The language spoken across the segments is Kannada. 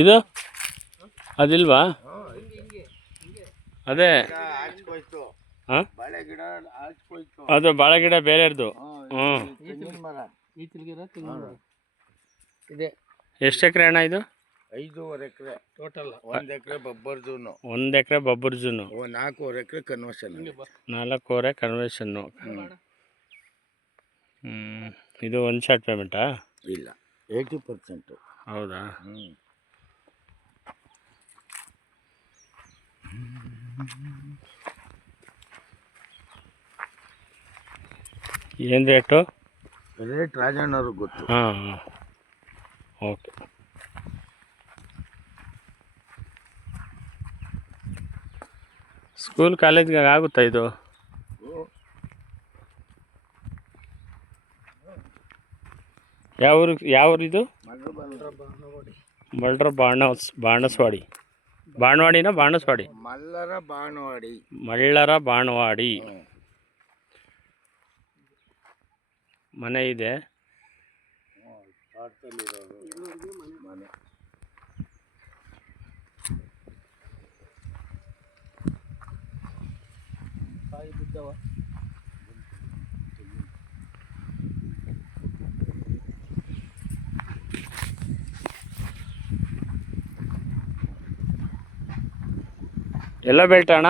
ಇದು ಅದಿಲ್ವಾ? ಅದೇ ಹಾಂ, ಅದು ಬಾಳೆ ಗಿಡ ಬೇರೆಯದು. ಹ್ಞೂ, ಇದೆ. ಎಷ್ಟು ಎಕರೆ ಅಣ್ಣ ಇದು? 5.5 ಎಕರೆ ಟೋಟಲ್. 1 ಎಕರೆ ಬಬ್ಬರ್ ಜೂನು, 1 ಎಕರೆ ಬಬ್ಬರ್ ಜೂನು, 4.5 ಎಕರೆ ಕನ್ವರ್ಷನ್. 4.5 ಕನ್ವೆನ್ಷನ್ನು. ಇದು 1 ಶಾಟ್ ಪೇಮೆಂಟಾ? ಇಲ್ಲ, 80%. ಹೌದಾ? ಏನು ರೇಟು? ರೇಟ್ ರಾಜಣ್ಣವ್ರಿಗೆ ಗೊತ್ತು. ಹಾಂ, ಓಕೆ. ಸ್ಕೂಲ್ ಕಾಲೇಜ್ಗೆ ಆಗುತ್ತಾ ಇದು? ಯಾವ ಊರು ಇದು? ಮಲ್ಲರ ಬಾಣಸ್ವಾಡಿ. ಬಾಣವಾಡಿನ ಬಾಣಸ್ವಾಡಿ? ಮಲ್ಲರ ಬಾಣವಾಡಿ. ಮನೆ ಇದೆ. ಎಲ್ಲ ಬೆಲ್ಟ್ ಅಣ್ಣ?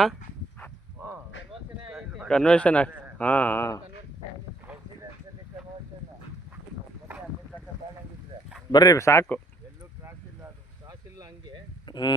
ಕನ್ವೆನ್ಷನ್. ಹಾಂ ಹಾಂ, ಬರ್ರಿ ಸಾಕು. ಹ್ಞೂ.